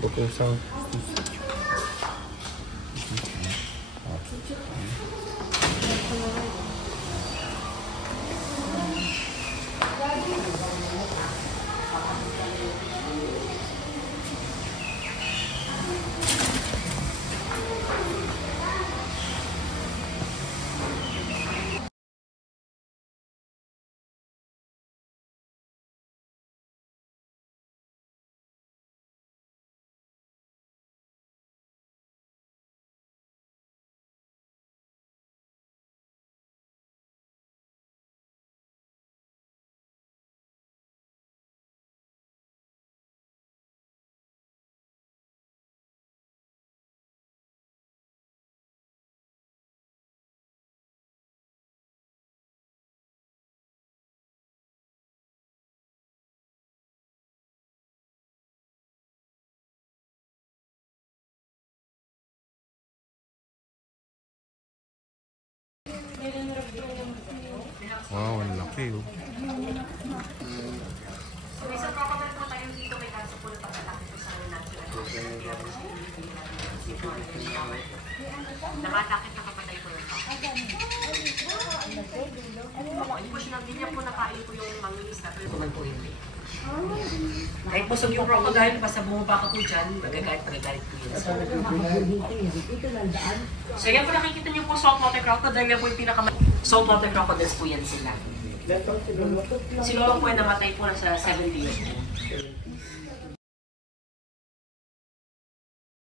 Okay, so wow, ang laki oh. Isang kapatid po tayo dito may kanso po na pagkatapos po sa natural. Nakatakit na kapatay po ng tao. Hindi po siya hindi niya po nakain po yung mangingisda pero naman po hindi. Kahit busog yung crocodile, basta bumaba ka po dyan, magagalit po yun. So yan po nakikita niyo po saltwater crocodile, yan po yung saltwater crocodiles po yan sila. Si Lolo po ay namatay po na sa 70 years old.